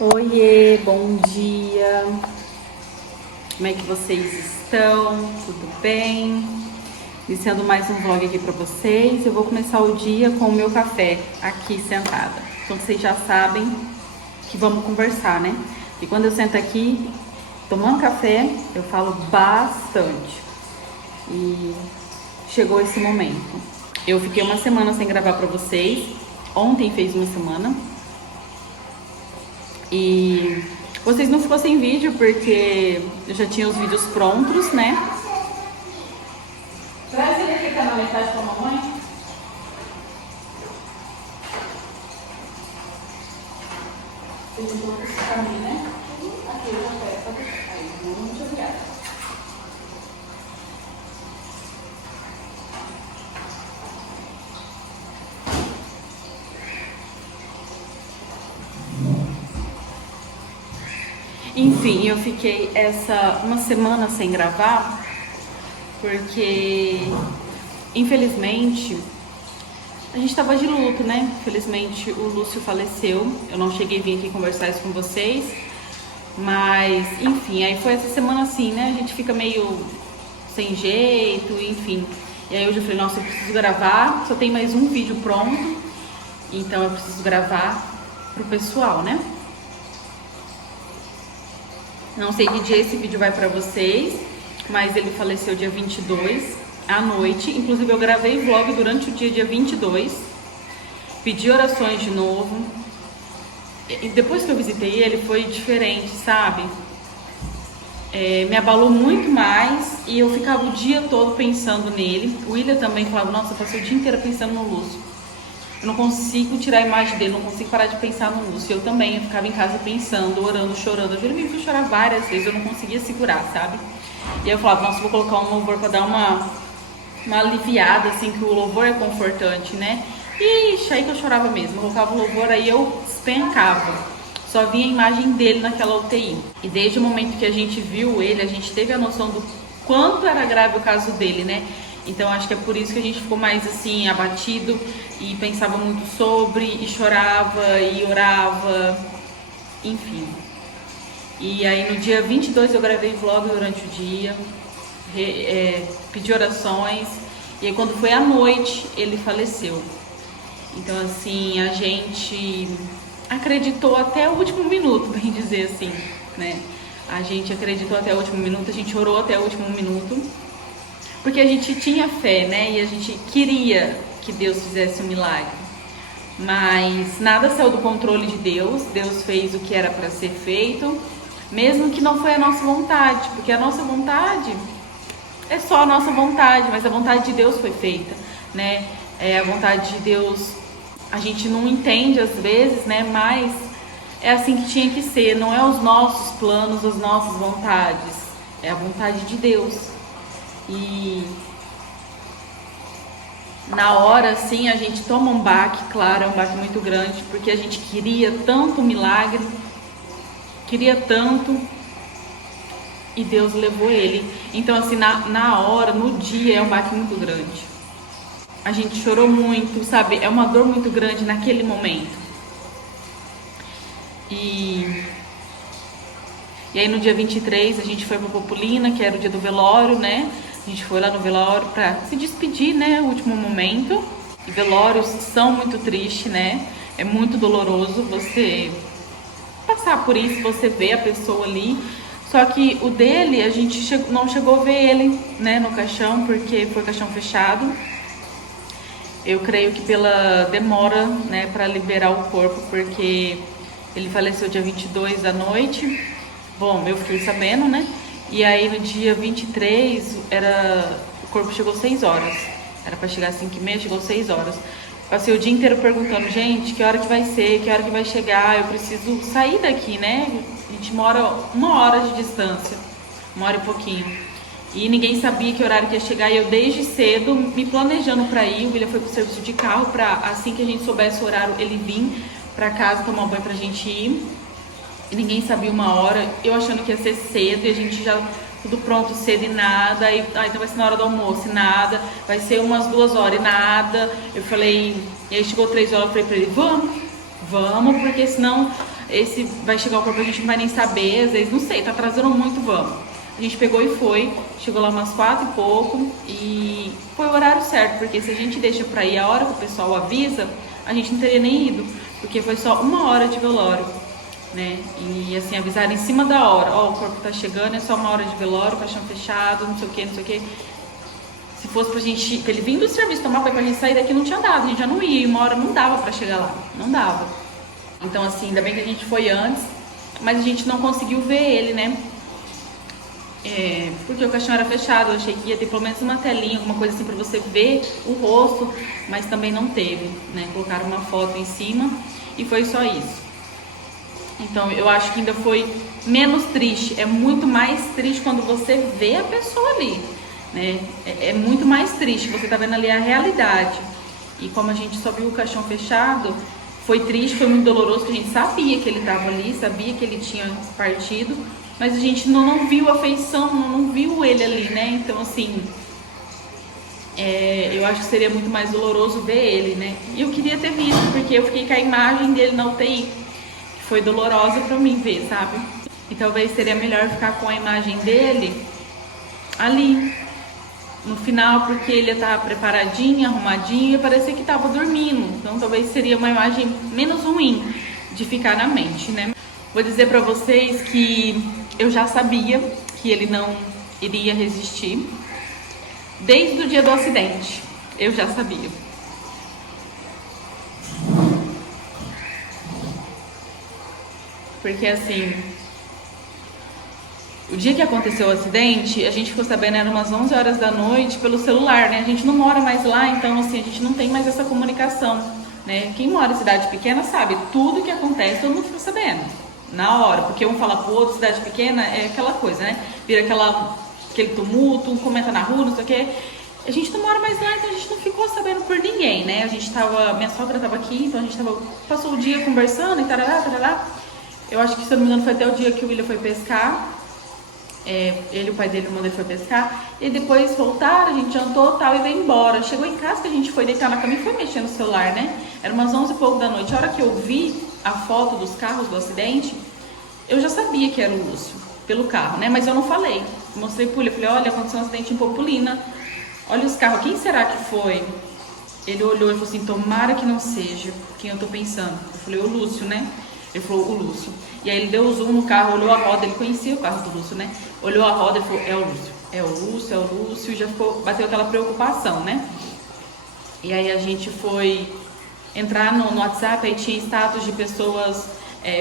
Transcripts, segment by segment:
Oiê, bom dia. Como é que vocês estão? Tudo bem? Iniciando mais um vlog aqui para vocês. Eu vou começar o dia com o meu café aqui sentada. Então vocês já sabem que vamos conversar, né? E quando eu sento aqui tomando café, eu falo bastante. E chegou esse momento. Eu fiquei uma semana sem gravar para vocês. Ontem fez uma semana. E vocês não ficou sem vídeo porque eu já tinha os vídeos prontos, né? Traz ele aqui pra na metade com a mamãe. Vocês não vão pra mim, né? Aqui, eu já peço. Aí, muito obrigada. Enfim, eu fiquei uma semana sem gravar porque, infelizmente, a gente tava de luto, né? Infelizmente, o Lúcio faleceu. Eu não cheguei a vir aqui conversar isso com vocês, mas, enfim, aí foi essa semana assim, né? A gente fica meio sem jeito, enfim. E aí hoje eu falei, nossa, eu preciso gravar, só tem mais um vídeo pronto, então eu preciso gravar pro pessoal, né? Não sei que dia esse vídeo vai pra vocês, mas ele faleceu dia 22 à noite. Inclusive eu gravei vlog durante o dia 22, pedi orações de novo. E depois que eu visitei ele foi diferente, sabe? Me abalou muito mais e eu ficava o dia todo pensando nele. O William também falava, nossa, eu passei o dia inteiro pensando no Lúcio. Eu não consigo tirar a imagem dele, não consigo parar de pensar no Lúcio. Eu também, eu ficava em casa pensando, orando, chorando. Eu me vi chorar várias vezes, eu não conseguia segurar, sabe? E aí eu falava, nossa, vou colocar um louvor pra dar uma aliviada, assim, que o louvor é confortante, né? Ixi, aí que eu chorava mesmo. Eu colocava o louvor, aí eu despencava. Só vinha a imagem dele naquela UTI. E desde o momento que a gente viu ele, a gente teve a noção do quanto era grave o caso dele, né? Então acho que é por isso que a gente ficou mais assim, abatido e pensava muito sobre, e chorava, e orava, enfim. E aí no dia 22 eu gravei vlog durante o dia, pedi orações, e aí quando foi à noite ele faleceu. Então assim, a gente acreditou até o último minuto, bem dizer assim, né? A gente acreditou até o último minuto, a gente orou até o último minuto. Porque a gente tinha fé, né? E a gente queria que Deus fizesse um milagre. Mas nada saiu do controle de Deus. Deus fez o que era para ser feito, mesmo que não foi a nossa vontade. Porque a nossa vontade é só a nossa vontade, mas a vontade de Deus foi feita, né? A vontade de Deus a gente não entende às vezes, né? Mas é assim que tinha que ser. Não é os nossos planos, as nossas vontades. É a vontade de Deus. E na hora, assim, a gente toma um baque, claro, é um baque muito grande, porque a gente queria tanto milagre, queria tanto, e Deus levou ele. Então, assim, na hora, no dia, é um baque muito grande. A gente chorou muito, sabe? É uma dor muito grande naquele momento. E aí no dia 23 a gente foi pra Populina, que era o dia do velório, né? A gente foi lá no velório pra se despedir, né? O último momento. E velórios são muito tristes, né? É muito doloroso você passar por isso, você ver a pessoa ali. Só que o dele, a gente não chegou a ver ele, né? No caixão, porque foi caixão fechado. Eu creio que pela demora, né? Pra liberar o corpo, porque ele faleceu dia 22 à noite. Bom, eu fiquei sabendo, né? E aí no dia 23, o corpo chegou 6 horas. Era pra chegar às 5h30, chegou 6 horas. Passei o dia inteiro perguntando, gente, que hora que vai ser, que hora que vai chegar, eu preciso sair daqui, né? A gente mora 1 hora de distância, 1 hora e pouquinho. E ninguém sabia que horário que ia chegar, e eu desde cedo me planejando pra ir. O William foi pro serviço de carro pra, assim que a gente soubesse o horário, ele vir pra casa tomar um banho pra gente ir. E ninguém sabia 1 hora, eu achando que ia ser cedo, e a gente já tudo pronto cedo e nada, então vai ser na hora do almoço e nada, vai ser umas 2 horas e nada. Eu falei, e aí chegou 3 horas, eu falei pra ele, vamos, porque senão esse vai chegar o corpo, a gente não vai nem saber, às vezes, não sei, tá atrasando muito, vamos. A gente pegou e foi, chegou lá umas 4 e pouco e foi o horário certo, porque se a gente deixa pra ir a hora que o pessoal avisa, a gente não teria nem ido, porque foi só 1 hora de velório, né? E assim, avisaram em cima da hora, ó, o corpo tá chegando, é só 1 hora de velório, caixão fechado, não sei o que, não sei o que. Se fosse pra ele vir do serviço tomar banho pra gente sair daqui, não tinha dado, a gente já não ia, 1 hora não dava pra chegar lá, não dava. Então assim, ainda bem que a gente foi antes, mas a gente não conseguiu ver ele, né? Porque o caixão era fechado, eu achei que ia ter pelo menos uma telinha, alguma coisa assim pra você ver o rosto, mas também não teve, né? Colocaram uma foto em cima e foi só isso. Então eu acho que ainda foi menos triste, é muito mais triste quando você vê a pessoa ali, né? É muito mais triste, você tá vendo ali a realidade. E como a gente só viu o caixão fechado, foi triste, foi muito doloroso, porque a gente sabia que ele estava ali, sabia que ele tinha partido, mas a gente não viu a feição, não viu ele ali, né? Então, assim, eu acho que seria muito mais doloroso ver ele, né? E eu queria ter visto, porque eu fiquei com a imagem dele na UTI, que foi dolorosa pra mim ver, sabe? E talvez seria melhor ficar com a imagem dele ali, no final, porque ele estava preparadinho, arrumadinho, e parecia que estava dormindo. Então, talvez seria uma imagem menos ruim de ficar na mente, né? Vou dizer pra vocês que eu já sabia que ele não iria resistir. Desde o dia do acidente, eu já sabia. Porque assim, o dia que aconteceu o acidente, a gente ficou sabendo, era umas 11 horas da noite, pelo celular, né? A gente não mora mais lá, então assim, a gente não tem mais essa comunicação, né? Quem mora em cidade pequena sabe, tudo que acontece todo mundo fica sabendo na hora, porque um fala pro outro, cidade pequena é aquela coisa, né? Vira aquele tumulto, um comenta na rua, não sei o quê. A gente não mora mais lá, então a gente não ficou sabendo por ninguém, né? Minha sogra tava aqui, então a gente passou o dia conversando e tarará, tarará. Eu acho que, se eu não me engano, foi até o dia que o William foi pescar. Ele, o pai dele, o irmão dele foi pescar. E depois voltaram, a gente jantou tal e veio embora. Chegou em casa, que a gente foi deitar na cama e foi mexer no celular, né? Era umas 11 e pouco da noite. A hora que eu vi a foto dos carros do acidente, eu já sabia que era o Lúcio, pelo carro, né? Mas eu não falei. Mostrei pro William, falei, olha, aconteceu um acidente em Populina. Olha os carros, quem será que foi? Ele olhou e falou assim, tomara que não seja quem eu tô pensando. Eu falei, o Lúcio, né? Ele falou, o Lúcio. E aí ele deu zoom no carro, olhou a roda, ele conhecia o carro do Lúcio, né? Olhou a roda e falou, é o Lúcio, é o Lúcio, é o Lúcio. E já bateu aquela preocupação, né? E aí a gente foi entrar no WhatsApp, aí tinha status de pessoas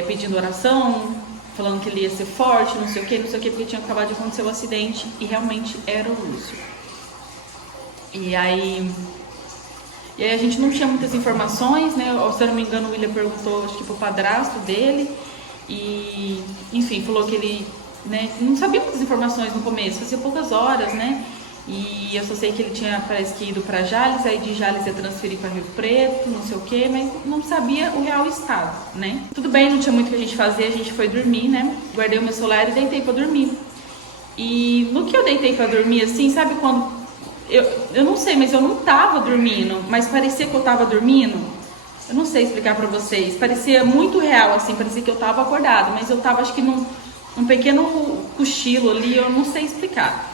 pedindo oração, falando que ele ia ser forte, não sei o que, porque tinha acabado de acontecer o acidente. E realmente era o Lúcio. E aí a gente não tinha muitas informações, né? Se eu não me engano, o William perguntou, acho que pro padrasto dele. E, enfim, falou que ele, né, não sabia muitas informações no começo, fazia poucas horas, né? E eu só sei que ele tinha, parece que, ido pra Jales, aí de Jales ia transferir pra Rio Preto, não sei o que, mas não sabia o real estado, né? Tudo bem, não tinha muito o que a gente fazer, a gente foi dormir, né? Guardei o meu celular e deitei pra dormir. E no que eu deitei pra dormir, assim, sabe quando... Eu não sei, mas eu não tava dormindo, mas parecia que eu tava dormindo. Eu não sei explicar pra vocês, parecia muito real, assim, parecia que eu tava acordada, mas eu tava, acho que num pequeno cochilo ali, eu não sei explicar.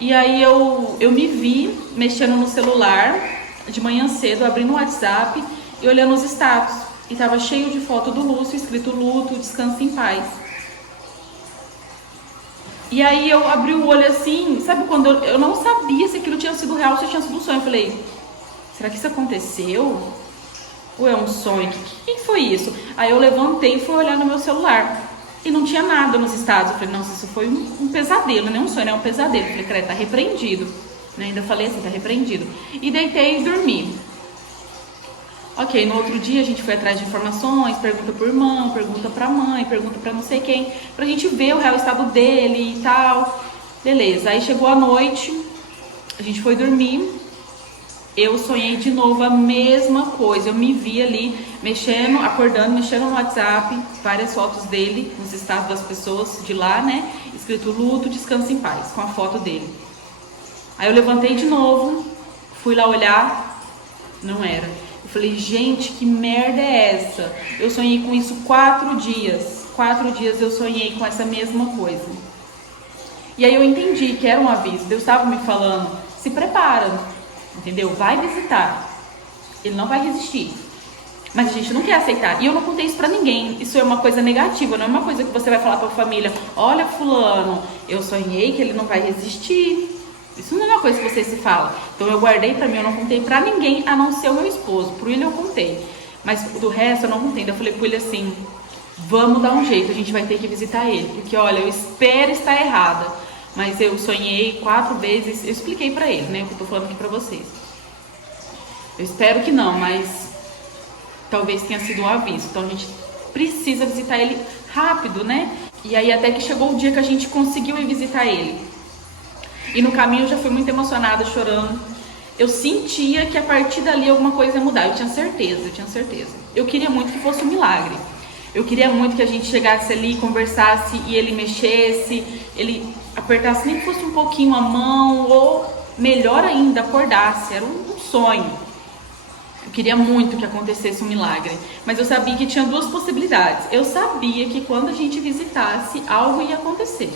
E aí eu me vi mexendo no celular de manhã cedo, abrindo o WhatsApp e olhando os status. E tava cheio de foto do Lúcio, escrito luto, descanse em paz. E aí eu abri o olho assim, sabe quando eu não sabia se aquilo tinha sido real ou se tinha sido um sonho. Eu falei, será que isso aconteceu? Ou é um sonho? Quem foi isso? Aí eu levantei e fui olhar no meu celular. E não tinha nada nos estados. Eu falei, nossa, isso foi um pesadelo, não é um sonho, é um pesadelo. Eu falei, credo, tá repreendido. Eu ainda falei assim, tá repreendido. E deitei e dormi. Ok, no outro dia a gente foi atrás de informações, pergunta pro irmão, pergunta pra mãe, pergunta pra não sei quem, pra gente ver o real estado dele e tal. Beleza, aí chegou a noite, a gente foi dormir, eu sonhei de novo a mesma coisa. Eu me vi ali mexendo, acordando, mexendo no WhatsApp, várias fotos dele, nos estados das pessoas de lá, né? Escrito luto, descanse em paz, com a foto dele. Aí eu levantei de novo, fui lá olhar, não era. Eu falei, gente, que merda é essa? Eu sonhei com isso 4 dias. 4 dias eu sonhei com essa mesma coisa. E aí eu entendi que era um aviso. Deus estava me falando, se prepara, entendeu? Vai visitar. Ele não vai resistir. Mas a gente não quer aceitar. E eu não contei isso pra ninguém. Isso é uma coisa negativa, não é uma coisa que você vai falar pra família. Olha, fulano, eu sonhei que ele não vai resistir. Isso não é uma coisa que você se fala. Então eu guardei pra mim, eu não contei pra ninguém, a não ser o meu esposo. Pro William eu contei. Mas do resto eu não contei. Então eu falei pro William assim, vamos dar um jeito, a gente vai ter que visitar ele. Porque olha, eu espero estar errada. Mas eu sonhei 4 vezes, eu expliquei pra ele, né? O que eu tô falando aqui pra vocês. Eu espero que não, mas talvez tenha sido um aviso. Então a gente precisa visitar ele rápido, né? E aí até que chegou o dia que a gente conseguiu ir visitar ele. E no caminho eu já fui muito emocionada, chorando. Eu sentia que a partir dali alguma coisa ia mudar. Eu tinha certeza. Eu queria muito que fosse um milagre. Eu queria muito que a gente chegasse ali, conversasse e ele mexesse, ele apertasse nem que fosse um pouquinho a mão, ou melhor ainda, acordasse. Era um sonho. Eu queria muito que acontecesse um milagre, mas eu sabia que tinha 2 possibilidades. Eu sabia que quando a gente visitasse, algo ia acontecer.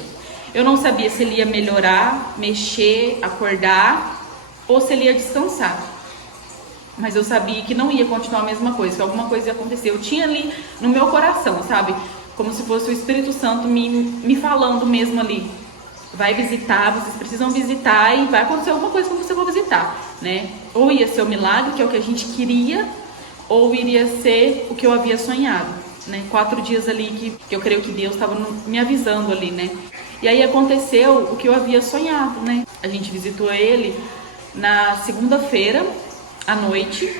Eu não sabia se ele ia melhorar, mexer, acordar, ou se ele ia descansar. Mas eu sabia que não ia continuar a mesma coisa, que alguma coisa ia acontecer. Eu tinha ali no meu coração, sabe? Como se fosse o Espírito Santo me falando mesmo ali. Vai visitar, vocês precisam visitar e vai acontecer alguma coisa quando você for visitar, né? Ou ia ser o milagre, que é o que a gente queria, ou iria ser o que eu havia sonhado, né? 4 dias ali que eu creio que Deus estava me avisando ali, né? E aí aconteceu o que eu havia sonhado, né? A gente visitou ele na segunda-feira à noite,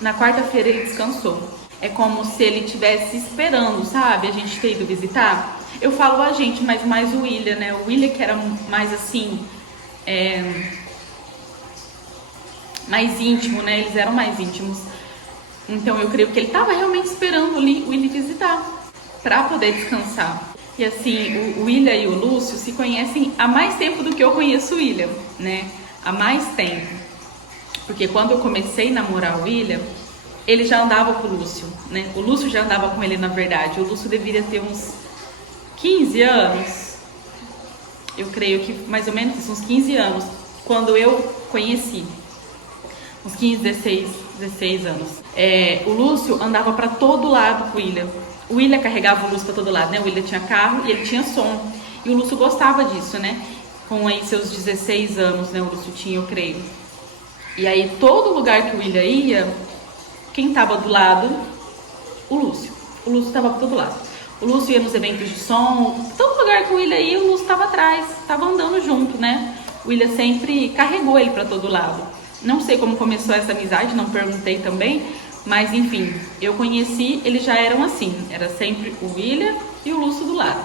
na quarta-feira ele descansou. É como se ele estivesse esperando, sabe? A gente ter ido visitar. Eu falo a gente, mas mais o William, né? O William que era mais assim, mais íntimo, né? Eles eram mais íntimos. Então eu creio que ele estava realmente esperando ali o William visitar, para poder descansar. E assim, o William e o Lúcio se conhecem há mais tempo do que eu conheço o William, né? Há mais tempo. Porque quando eu comecei a namorar o William, ele já andava com o Lúcio, né? O Lúcio já andava com ele, na verdade. O Lúcio deveria ter uns 15 anos. Eu creio que mais ou menos uns 15 anos, quando eu conheci. Uns 15, 16 anos. O Lúcio andava para todo lado com o William. O William carregava o Lúcio para todo lado, né? O William tinha carro e ele tinha som. E o Lúcio gostava disso, né? Com aí seus 16 anos, né? O Lúcio tinha, eu creio. E aí, todo lugar que o William ia, quem estava do lado? O Lúcio. O Lúcio estava para todo lado. O Lúcio ia nos eventos de som. Todo lugar que o William ia, o Lúcio estava atrás. Estava andando junto, né? O William sempre carregou ele para todo lado. Não sei como começou essa amizade, não perguntei também. Mas, enfim, eu conheci, eles já eram assim. Era sempre o William e o Lúcio do lado.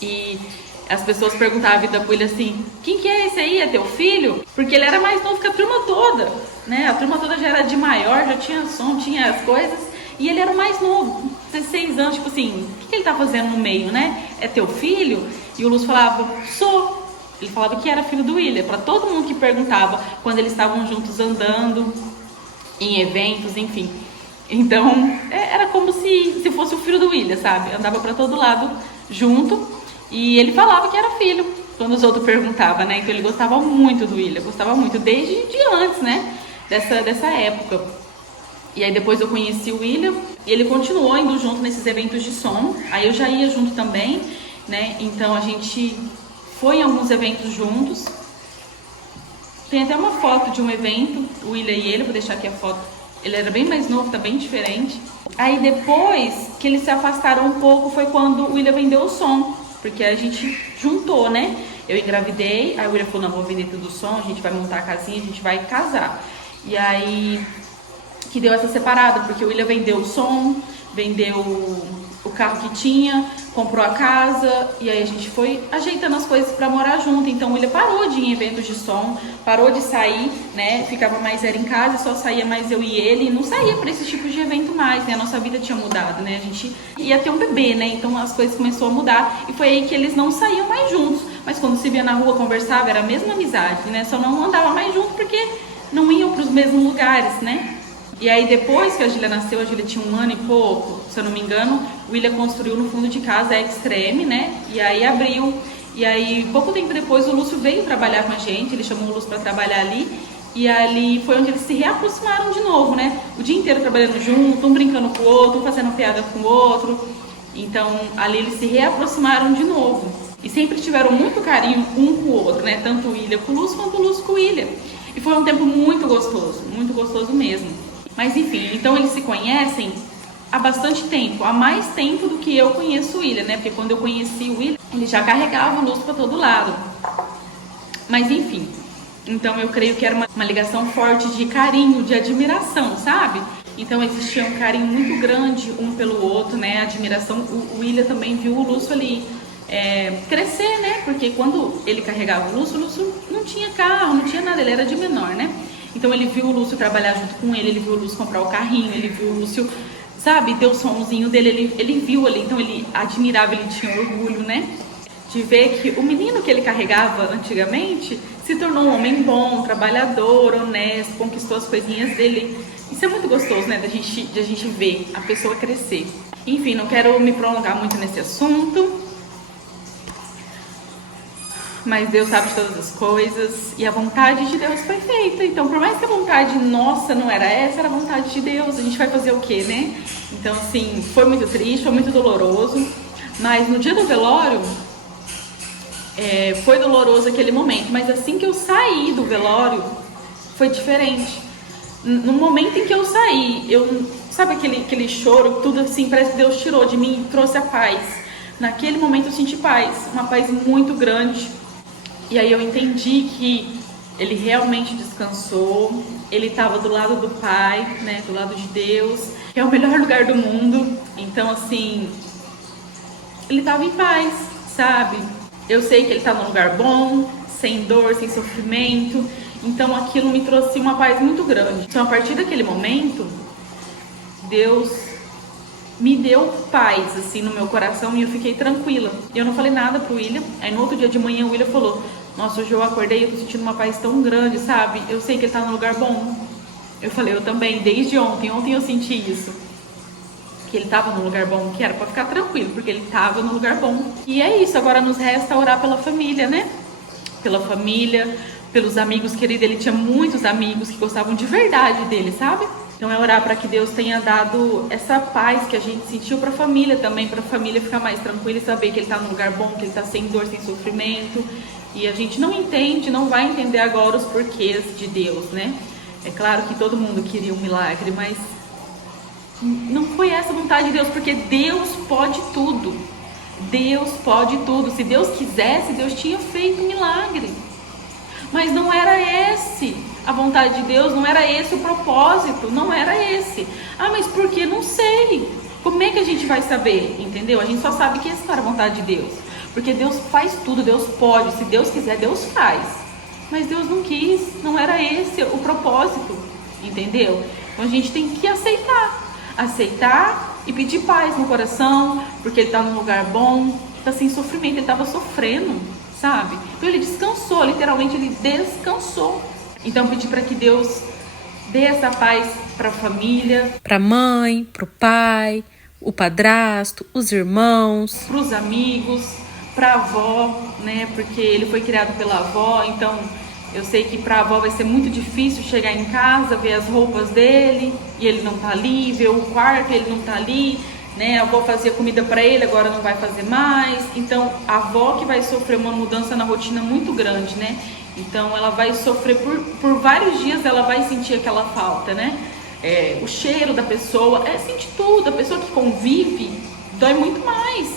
E as pessoas perguntavam a vida pro William assim, quem que é esse aí? É teu filho? Porque ele era mais novo que a turma toda, né? A turma toda já era de maior, já tinha som, tinha as coisas. E ele era o mais novo, 16 anos, tipo assim, o que ele tá fazendo no meio, né? É teu filho? E o Lúcio falava, sou. Ele falava que era filho do William, para todo mundo que perguntava, quando eles estavam juntos andando, em eventos, enfim. Então, era como se fosse o filho do William, sabe? Andava para todo lado junto. E ele falava que era filho, quando os outros perguntavam, né? Então ele gostava muito do William, gostava muito, desde de antes, né? Dessa época. E aí depois eu conheci o William e ele continuou indo junto nesses eventos de som. Aí eu já ia junto também, né? Então a gente foi em alguns eventos juntos. Tem até uma foto de um evento, o William e ele, vou deixar aqui a foto. Ele era bem mais novo, tá bem diferente. Aí depois que eles se afastaram um pouco foi quando o William vendeu o som. Porque a gente juntou, né? Eu engravidei, aí o William falou, não, vou vender tudo o som, a gente vai montar a casinha, a gente vai casar. E aí que deu essa separada, porque o William vendeu o som, vendeu o carro que tinha, comprou a casa, e aí a gente foi ajeitando as coisas para morar junto. Então o William parou de ir em eventos de som, parou de sair, né? Ficava mais era em casa, só saía mais eu e ele, e não saía para esse tipo de evento mais, né? A nossa vida tinha mudado, né? A gente ia ter um bebê, né? Então as coisas começaram a mudar, e foi aí que eles não saíam mais juntos. Mas quando se via na rua, conversava, era a mesma amizade, né? Só não andava mais junto porque não iam para os mesmos lugares, né? E aí depois que a Júlia nasceu, a Júlia tinha 1 ano e pouco, se eu não me engano, o William construiu no fundo de casa a Extreme, né? E aí abriu. E aí pouco tempo depois o Lúcio veio trabalhar com a gente, ele chamou o Lúcio para trabalhar ali. E ali foi onde eles se reaproximaram de novo, né? O dia inteiro trabalhando junto, um brincando com o outro, um fazendo piada com o outro. Então ali eles se reaproximaram de novo. E sempre tiveram muito carinho um com o outro, né? Tanto o William com o Lúcio, quanto o Lúcio com o William. E foi um tempo muito gostoso mesmo. Mas enfim, então eles se conhecem há bastante tempo, há mais tempo do que eu conheço o William, né? Porque quando eu conheci o William, ele já carregava o Lúcio para todo lado. Mas enfim, então eu creio que era uma ligação forte de carinho, de admiração, sabe? Então existia um carinho muito grande um pelo outro, né? Admiração. O William também viu o Lúcio ali crescer, né? Porque quando ele carregava o Lúcio não tinha carro, não tinha nada, ele era de menor, né? Então ele viu o Lúcio trabalhar junto com ele viu o Lúcio comprar o carrinho, ele viu o Lúcio, sabe, deu o somzinho dele, ele viu ali, então ele admirava, ele tinha orgulho, né? De ver que o menino que ele carregava antigamente se tornou um homem bom, trabalhador, honesto, conquistou as coisinhas dele. Isso é muito gostoso, né, de a gente ver a pessoa crescer. Enfim, não quero me prolongar muito nesse assunto, mas Deus sabe de todas as coisas e a vontade de Deus foi feita. Então, por mais que a vontade nossa não era essa, era a vontade de Deus. A gente vai fazer o quê, né? Então, assim, foi muito triste, foi muito doloroso, mas no dia do velório foi doloroso aquele momento, mas assim que eu saí do velório foi diferente. No momento em que eu saí, sabe aquele choro, tudo assim, parece que Deus tirou de mim e trouxe a paz. Naquele momento eu senti paz, uma paz muito grande. E aí eu entendi que ele realmente descansou, ele estava do lado do Pai, né, do lado de Deus, que é o melhor lugar do mundo. Então, assim, ele estava em paz, sabe? Eu sei que ele está num lugar bom, sem dor, sem sofrimento. Então aquilo me trouxe uma paz muito grande. Então a partir daquele momento, Deus me deu paz assim no meu coração e eu fiquei tranquila. Eu não falei nada pro William. Aí no outro dia de manhã o William falou: nossa, hoje eu acordei e eu tô sentindo uma paz tão grande, sabe? Eu sei que ele tá num lugar bom. Eu falei, eu também, desde ontem eu senti isso. Que ele tava num lugar bom, que era pra ficar tranquilo, porque ele tava num lugar bom. E é isso, agora nos resta orar pela família, né? Pela família, pelos amigos queridos. Ele tinha muitos amigos que gostavam de verdade dele, sabe? Então é orar para que Deus tenha dado essa paz que a gente sentiu para a família também, para a família ficar mais tranquila e saber que ele está num lugar bom, que ele está sem dor, sem sofrimento. E a gente não entende, não vai entender agora os porquês de Deus, né? É claro que todo mundo queria um milagre, mas não foi essa a vontade de Deus, porque Deus pode tudo. Deus pode tudo. Se Deus quisesse, Deus tinha feito um milagre. Mas não era esse a vontade de Deus, não era esse o propósito, não era esse. Ah, mas por que? Não sei. Como é que a gente vai saber, entendeu? A gente só sabe que essa não era a vontade de Deus. Porque Deus faz tudo, Deus pode. Se Deus quiser, Deus faz. Mas Deus não quis, não era esse o propósito, entendeu? Então a gente tem que aceitar e pedir paz no coração, porque ele está num lugar bom, está sem sofrimento, ele estava sofrendo, sabe? Então ele descansou, literalmente ele descansou. Então pedir para que Deus dê essa paz para a família, para a mãe, para o pai, o padrasto, os irmãos, para os amigos, para a avó, né? Porque ele foi criado pela avó, então eu sei que para a avó vai ser muito difícil chegar em casa, ver as roupas dele e ele não tá ali, ver o quarto, ele não tá ali, né? A avó fazia comida para ele, agora não vai fazer mais. Então a avó que vai sofrer uma mudança na rotina muito grande, né? Então ela vai sofrer por vários dias, ela vai sentir aquela falta, né? O cheiro da pessoa, sente tudo. A pessoa que convive dói muito mais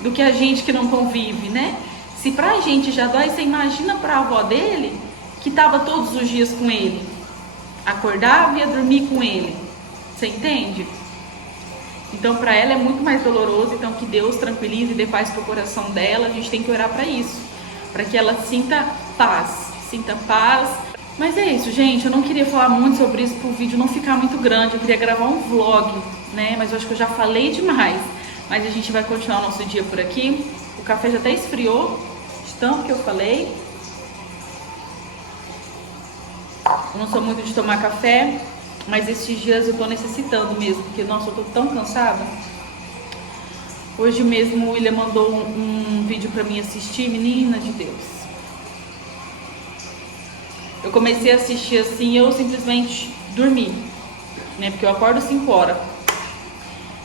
do que a gente que não convive, né? Se pra gente já dói, você imagina pra avó dele, que estava todos os dias com ele, acordava e ia dormir com ele, você entende? Então para ela é muito mais doloroso. Então que Deus tranquilize e dê paz pro coração dela. A gente tem que orar para isso, para que ela sinta paz. Mas é isso, gente, eu não queria falar muito sobre isso pro vídeo não ficar muito grande. Eu queria gravar um vlog, né, mas eu acho que eu já falei demais. Mas a gente vai continuar o nosso dia por aqui. O café já até esfriou de tanto que eu falei. Eu não sou muito de tomar café, Mas esses dias eu tô necessitando mesmo, porque, nossa, eu tô tão cansada. Hoje mesmo o William mandou um vídeo pra mim assistir, menina de Deus. Eu comecei a assistir assim e eu simplesmente dormi, né? Porque eu acordo 5 horas.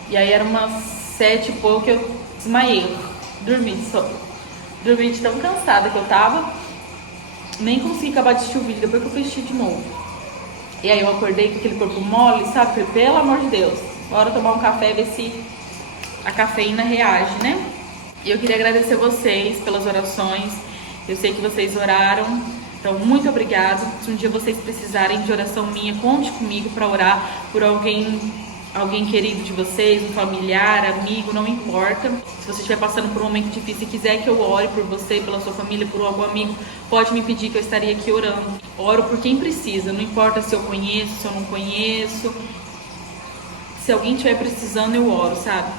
E aí era umas 7 e pouco eu desmaiei. Dormi só. Dormi de tão cansada que eu tava. Nem consegui acabar de assistir o vídeo, depois que eu fui assistir de novo. E aí eu acordei com aquele corpo mole, sabe? Falei, pelo amor de Deus, bora tomar um café e ver se a cafeína reage, né? E eu queria agradecer vocês pelas orações. Eu sei que vocês oraram, então muito obrigado. Se um dia vocês precisarem de oração minha, conte comigo para orar por alguém querido de vocês, um familiar, amigo, não importa. Se você estiver passando por um momento difícil e quiser que eu ore por você, pela sua família, por algum amigo, pode me pedir que eu estaria aqui orando. Oro por quem precisa, não importa se eu conheço, se eu não conheço. Se alguém estiver precisando, eu oro, sabe?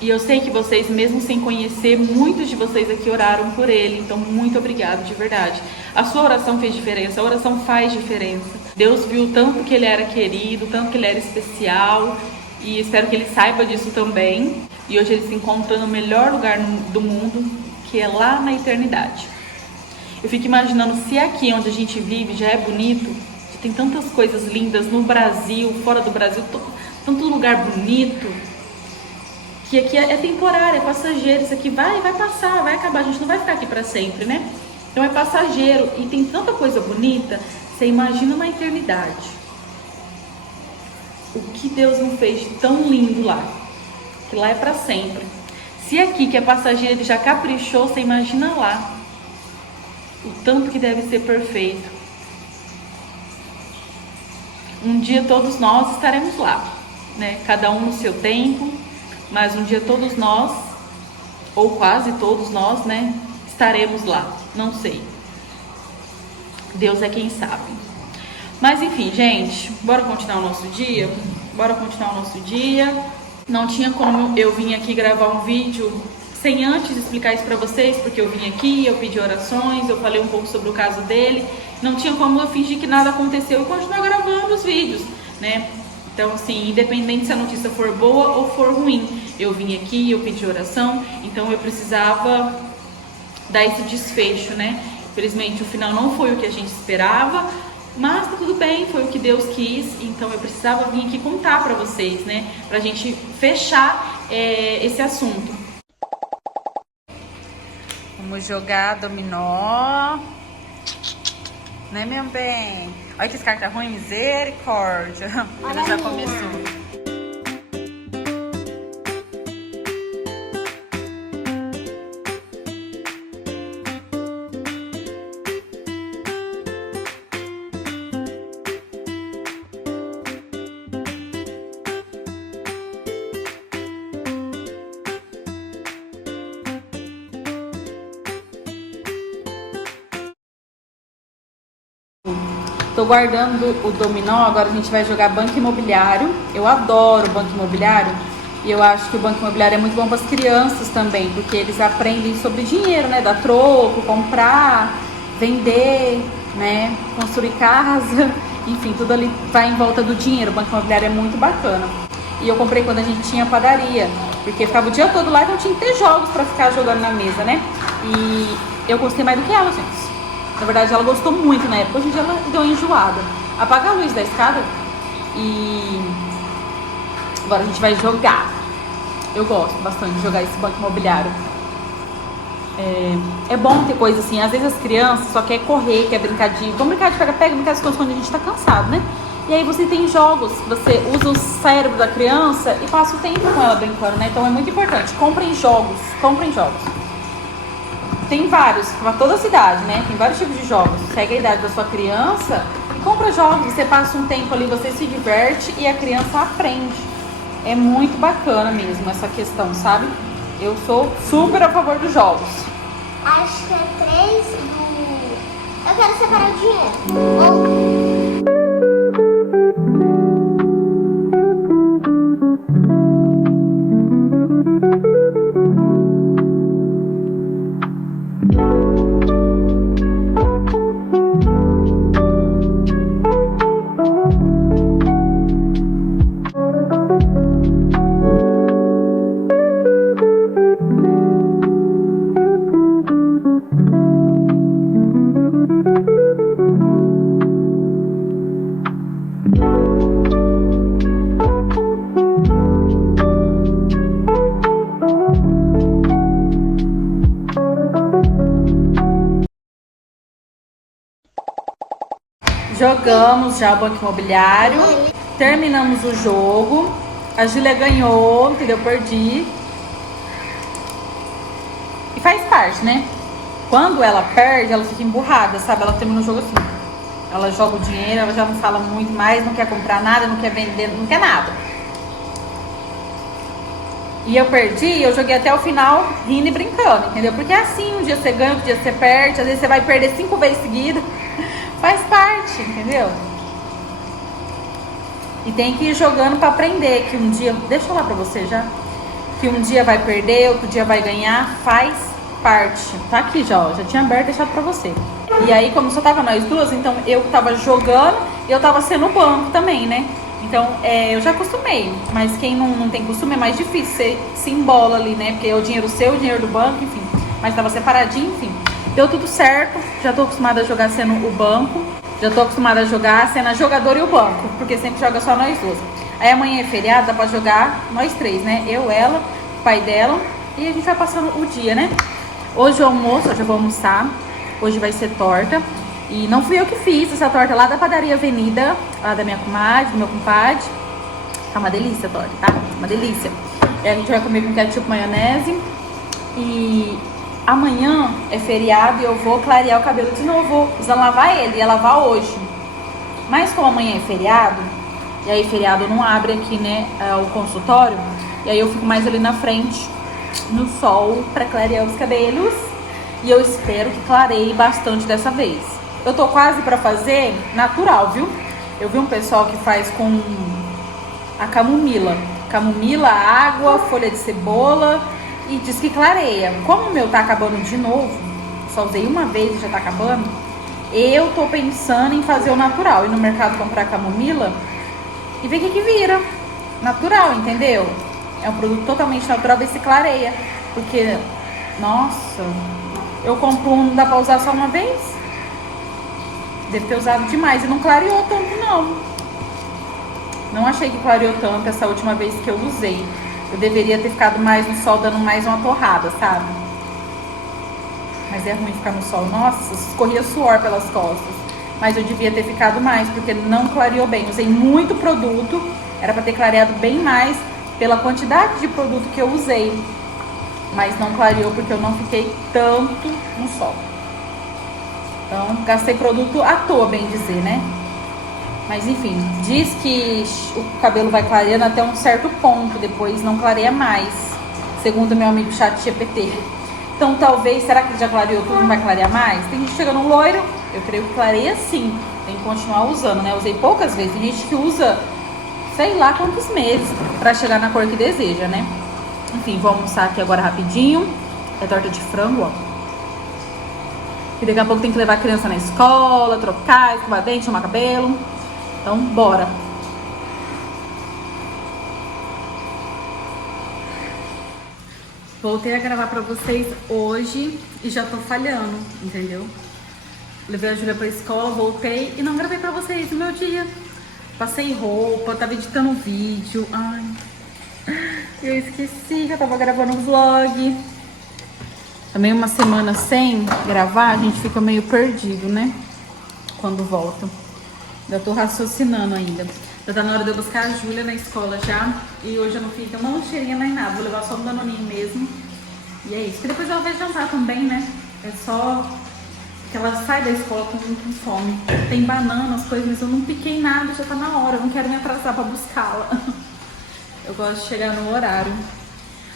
E eu sei que vocês, mesmo sem conhecer, muitos de vocês aqui oraram por ele. Então, muito obrigado, de verdade. A sua oração fez diferença, a oração faz diferença. Deus viu tanto que ele era querido, tanto que ele era especial. E espero que ele saiba disso também. E hoje ele se encontra no melhor lugar do mundo, que é lá na eternidade. Eu fico imaginando se aqui onde a gente vive já é bonito, tem tantas coisas lindas no Brasil, fora do Brasil, tanto lugar bonito, que aqui é temporário, é passageiro. Isso aqui vai passar, vai acabar, a gente não vai ficar aqui para sempre, né? Então é passageiro e tem tanta coisa bonita, você imagina na eternidade. O que Deus não fez de tão lindo lá, que lá é para sempre. Se aqui que é passageiro ele já caprichou, você imagina lá o tanto que deve ser perfeito. Um dia todos nós estaremos lá, né? Cada um no seu tempo, mas um dia todos nós, ou quase todos nós, né, estaremos lá. Não sei. Deus é quem sabe. Mas enfim, gente, bora continuar o nosso dia? Bora continuar o nosso dia. Não tinha como eu vir aqui gravar um vídeo sem antes explicar isso pra vocês, porque eu vim aqui, eu pedi orações, eu falei um pouco sobre o caso dele. Não tinha como eu fingir que nada aconteceu e continuar gravando os vídeos, né? Então, assim, independente se a notícia for boa ou for ruim, eu vim aqui, eu pedi oração, então eu precisava dar esse desfecho, né? Infelizmente, o final não foi o que a gente esperava, mas tá tudo bem, foi o que Deus quis, então eu precisava vir aqui contar pra vocês, né? Pra gente fechar esse assunto. Vamos jogar dominó, né, meu bem? Olha que esse carta ruim, misericórdia. Ele já começou. Tô guardando o dominó, agora a gente vai jogar Banco Imobiliário. Eu adoro Banco Imobiliário e eu acho que o Banco Imobiliário é muito bom para as crianças também, porque eles aprendem sobre dinheiro, né? Dar troco, comprar, vender, né? Construir casa, enfim, tudo ali vai em volta do dinheiro. O Banco Imobiliário é muito bacana. E eu comprei quando a gente tinha padaria, porque ficava o dia todo lá, então tinha que ter jogos para ficar jogando na mesa, né? E eu gostei mais do que ela, gente. Na verdade, ela gostou muito na época. Hoje em dia ela deu uma enjoada. Apaga a luz da escada. E agora a gente vai jogar. Eu gosto bastante de jogar esse Banco Imobiliário. É bom ter coisa assim. Às vezes as crianças só querem correr, quer brincar de... Vamos brincar de pega-pega, brincar de esconde quando a gente tá cansado, né? E aí você tem jogos. Você usa o cérebro da criança e passa o tempo com ela brincando, né? Então é muito importante. Comprem jogos. Comprem jogos. Tem vários, para toda a cidade, né? Tem vários tipos de jogos. Segue a idade da sua criança e compra jogos. Você passa um tempo ali, você se diverte e a criança aprende. É muito bacana mesmo essa questão, sabe? Eu sou super a favor dos jogos. Acho que é 3 do... Eu quero separar o dinheiro. Jogamos já o Banco Imobiliário. Terminamos o jogo. A Júlia ganhou, entendeu? Perdi. E faz parte, né? Quando ela perde, ela fica emburrada, sabe? Ela termina o jogo assim. Ela joga o dinheiro, ela já não fala muito mais, não quer comprar nada, não quer vender, não quer nada. E eu perdi, eu joguei até o final rindo e brincando, entendeu? Porque é assim, um dia você ganha, outro dia você perde, às vezes você vai perder 5 vezes seguidas. Faz parte, entendeu? E tem que ir jogando pra aprender que um dia... Deixa eu falar pra você já. Que um dia vai perder, outro dia vai ganhar. Faz parte. Tá aqui já, ó. Já tinha aberto e deixado pra você. E aí, como só tava nós duas, então eu tava jogando e eu tava sendo banco também, né? Então, eu já acostumei. Mas quem não tem costume é mais difícil. Você se embola ali, né? Porque é o dinheiro seu, o dinheiro do banco, enfim. Mas tava separadinho, enfim. Deu tudo certo. Já tô acostumada a jogar sendo o banco. Já tô acostumada a jogar sendo a jogadora e o banco. Porque sempre joga só nós duas. Aí amanhã é feriado, dá pra jogar nós três, né? Eu, ela, o pai dela. E a gente vai passando o dia, né? Hoje o almoço, hoje eu vou almoçar. Hoje vai ser torta. E não fui eu que fiz essa torta lá da Padaria Avenida, lá da minha comadre, do meu compadre. Tá uma delícia a torta, tá? Uma delícia. E a gente vai comer com ketchup, maionese. E amanhã é feriado e eu vou clarear o cabelo de novo. Vou precisando lavar ele, ia lavar hoje. Mas como amanhã é feriado, e aí feriado não abre aqui, né, o consultório. E aí eu fico mais ali na frente, no sol, pra clarear os cabelos. E eu espero que clareie bastante dessa vez. Eu tô quase pra fazer natural, viu? Eu vi um pessoal que faz com a camomila. Camomila, água, folha de cebola e diz que clareia. Como o meu tá acabando de novo, só usei uma vez e já tá acabando, eu tô pensando em fazer o natural. Ir no mercado comprar camomila e ver o que vira. Natural, entendeu? É um produto totalmente natural, ver se clareia. Porque, nossa, eu compro um, não dá pra usar só uma vez? Deve ter usado demais e não clareou tanto, não. Não achei que clareou tanto essa última vez que eu usei. Eu deveria ter ficado mais no sol, dando mais uma torrada, sabe? Mas é ruim ficar no sol. Nossa, escorria suor pelas costas. Mas eu devia ter ficado mais, porque não clareou bem. Usei muito produto. Era pra ter clareado bem mais pela quantidade de produto que eu usei. Mas não clareou porque eu não fiquei tanto no sol. Então, gastei produto à toa, bem dizer, né? Mas enfim, diz que o cabelo vai clareando até um certo ponto, depois não clareia mais, segundo meu amigo ChatGPT. Então talvez, será que já clareou tudo, não vai clarear mais? Tem gente que chega no loiro, eu creio que clareia sim, tem que continuar usando, né? Eu usei poucas vezes, tem gente que usa sei lá quantos meses pra chegar na cor que deseja, né? Enfim, vou almoçar aqui agora rapidinho, é torta de frango, ó. E daqui a pouco tem que levar a criança na escola, trocar, escovar dente, tomar cabelo. Então, bora. Voltei a gravar pra vocês hoje e já tô falhando, entendeu? Levei a Júlia pra escola, voltei e não gravei pra vocês no meu dia. Passei roupa, tava editando vídeo. Ai, eu esqueci que eu tava gravando um vlog. Também uma semana sem gravar, a gente fica meio perdido, né? Quando volta. Ainda tô raciocinando ainda. Já tá na hora de eu buscar a Júlia na escola já. E hoje eu não fico uma lancheirinha nem nada. Vou levar só um danoninho mesmo. E é isso. Porque depois ela vai jantar também, né? É só que ela sai da escola com fome. Tem banana, as coisas, mas eu não piquei nada. Já tá na hora. Eu não quero me atrasar pra buscá-la. Eu gosto de chegar no horário.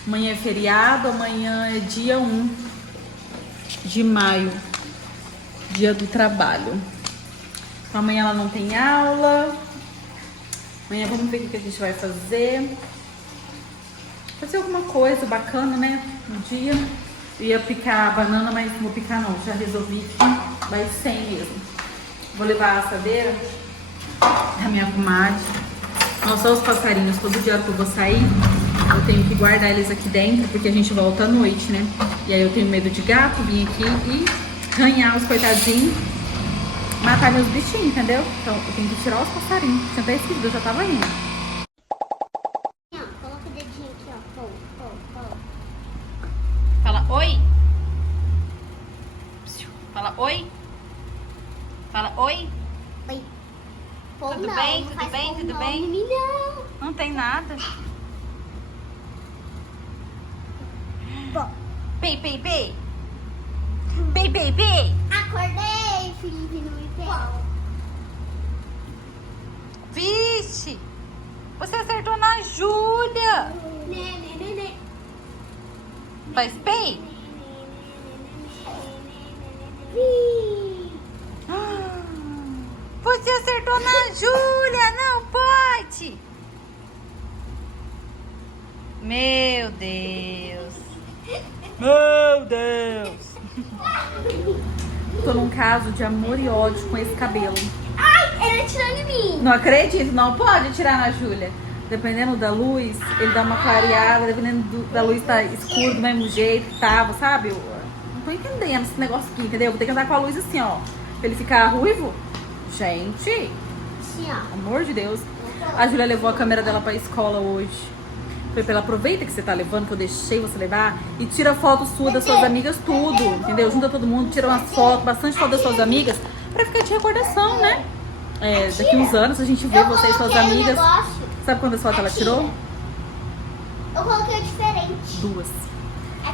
Amanhã é feriado. Amanhã é dia 1 de maio, dia do trabalho. Então, amanhã ela não tem aula. Amanhã vamos ver o que a gente vai fazer. Fazer alguma coisa bacana, né? No dia. Eu ia picar a banana, mas não vou picar não. Já resolvi que vai sem mesmo. Vou levar a assadeira da minha comadre. Nossa, os passarinhos. Todo dia que eu vou sair, eu tenho que guardar eles aqui dentro, porque a gente volta à noite, né? E aí eu tenho medo de gato vir aqui e arranhar os coitadinhos, matar meus bichinhos, entendeu? Então eu tenho que tirar os passarinhos. Tinha até esquecido, eu já tava indo. Coloca o dedinho aqui, ó. Fala oi. Fala oi. Fala oi. Oi. Tudo não, bem? não Tudo faz bem? com Tudo nome bem? em mim, não. Não tem nada. Bom, Pei, pei, pei. Pei, pei, pei. acordei, Felipe, não me pegou. Vixe! Você acertou na Júlia. Né. Faz pei? Você acertou na Júlia. Não pode. Meu Deus. Meu Deus. Tô num caso de amor e ódio com esse cabelo. Ai, ele atirou em mim. Não acredito, não pode atirar na Júlia. Dependendo da luz, ele dá uma clareada, dependendo da luz tá escuro do mesmo jeito que tava, sabe? Eu não tô entendendo esse negócio aqui, entendeu? Vou ter que andar com a luz assim, ó. Pra ele ficar ruivo. Gente, Assim, ó. amor de Deus. A Júlia levou a câmera dela pra escola hoje. Falei pra ela, aproveita que você tá levando, que eu deixei você levar, e tira foto sua das suas amigas, tudo, entendeu? Junta todo mundo, tira umas fotos, bastante foto das suas amigas, pra ficar de recordação, né? É, daqui uns anos a gente vê você e suas amigas. Sabe quantas fotos ela tirou? Eu coloquei diferente. Duas.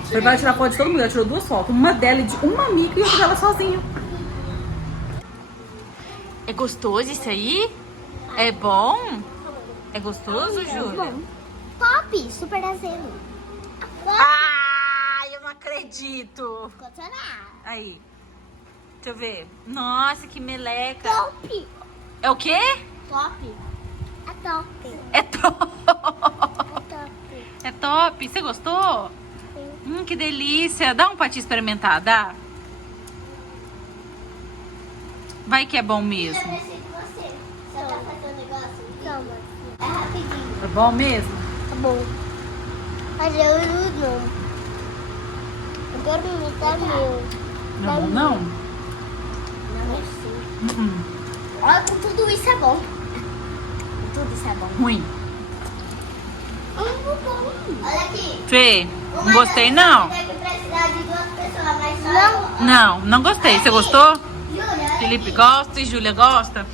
Foi pra ela tirar foto de todo mundo, ela tirou duas fotos. Uma dela de uma amiga e outra dela sozinha. É gostoso isso aí? É bom? É gostoso, Júlia? Top, super azedo. Ai, eu não acredito. Cotonar. Aí, deixa eu ver. Nossa, que meleca. Top. É o quê? Top. É top. É top. É top. É top. Você gostou? Que delícia. Dá um pra te experimentar, dá? Vai que é bom mesmo. Eu preciso de você. Você vai fazer um negócio? Calma. É rapidinho. É bom mesmo? Tá bom. Mas eu não. Eu quero imitar meu. Não é bom, não? Não é sim. Olha, com tudo isso é bom. Com tudo isso é bom. Ruim. Olha aqui. Fê, não gostei não. Tem que precisar de duas pessoas, mas só Não gostei. Você gostou? Júlia, Felipe gosta e Júlia gosta?